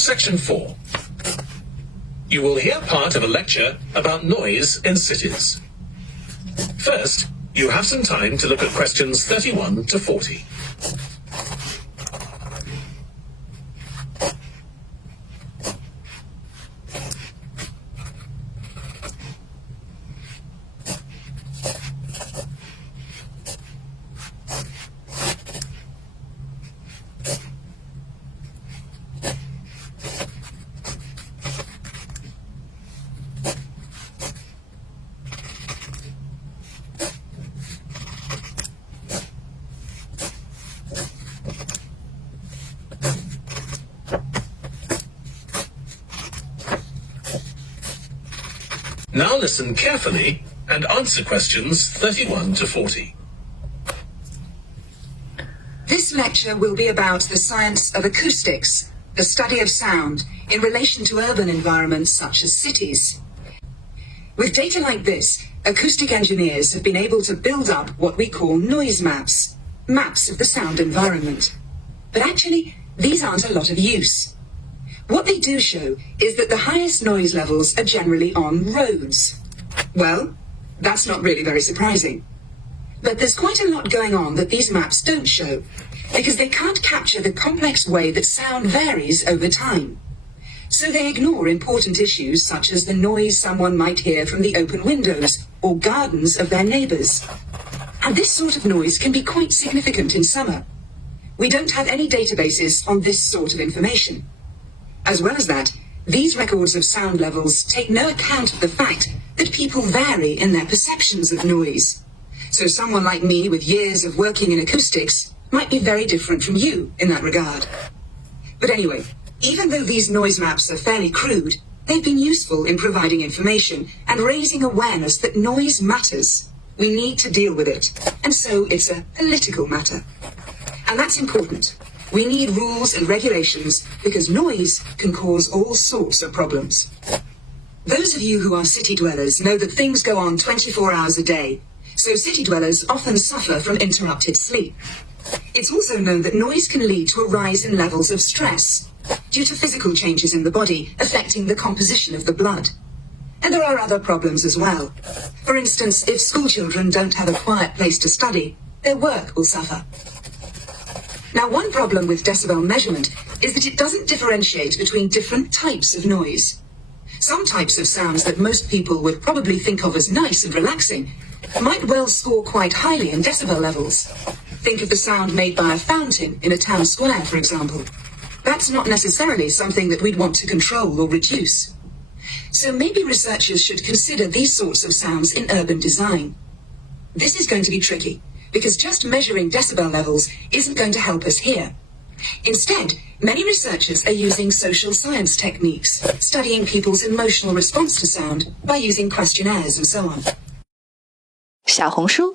Section 4. You will hear part of a lecture about noise in cities. First, you have some time to look at questions 31 to 40. Now listen carefully and answer questions 31 to 40. This lecture will be about the science of acoustics, the study of sound, in relation to urban environments such as cities. With data like this, acoustic engineers have been able to build up what we call noise maps, maps of the sound environment. But actually, these aren't a lot of use. What they do show is that the highest noise levels are generally on roads. Well, that's not really very surprising. But there's quite a lot going on that these maps don't show, because they can't capture the complex way that sound varies over time. So they ignore important issues such as the noise someone might hear from the open windows or gardens of their neighbours. And this sort of noise can be quite significant in summer. We don't have any databases on this sort of information. As well as that, these records of sound levels take no account of the fact that people vary in their perceptions of noise. So someone like me with years of working in acoustics might be very different from you in that regard. But anyway, even though these noise maps are fairly crude, they've been useful in providing information and raising awareness that noise matters. We need to deal with it. And so it's a political matter. And that's important. We need rules and regulations because noise can cause all sorts of problems. Those of you who are city dwellers know that things go on 24 hours a day, so city dwellers often suffer from interrupted sleep. It's also known that noise can lead to a rise in levels of stress due to physical changes in the body affecting the composition of the blood. And there are other problems as well. For instance, if school children don't have a quiet place to study, their work will suffer. Now, one problem with decibel measurement is that it doesn't differentiate between different types of noise. Some types of sounds that most people would probably think of as nice and relaxing might well score quite highly in decibel levels. Think of the sound made by a fountain in a town square, for example. That's not necessarily something that we'd want to control or reduce. So maybe researchers should consider these sorts of sounds in urban design. This is going to be tricky, because just measuring decibel levels isn't going to help us here. Instead, many researchers are using social science techniques, studying people's emotional response to sound by using questionnaires and so on. 小红书